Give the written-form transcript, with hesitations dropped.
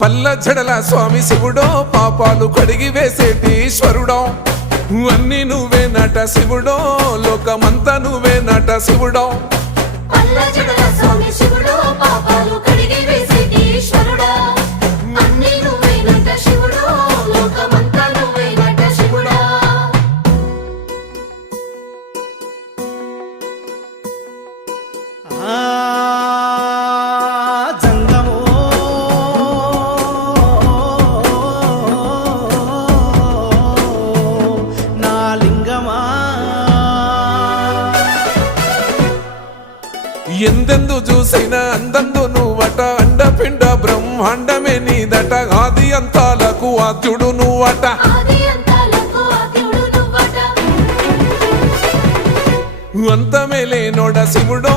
పల్ల జడల స్వామి శివుడో పాపాలు కడిగి వేసేటి ఈశ్వరుడో అన్ని నువ్వే నట శివుడో లోకమంతా నువ్వే నట శివుడో ఎందెందు చూసిన అందందు నువ్వట అండపిండ బ్రహ్మాండమే నీదట ఆది అంతాలకు ఆద్యుడు నువ్వట అంతమే లేనోడ శివుడో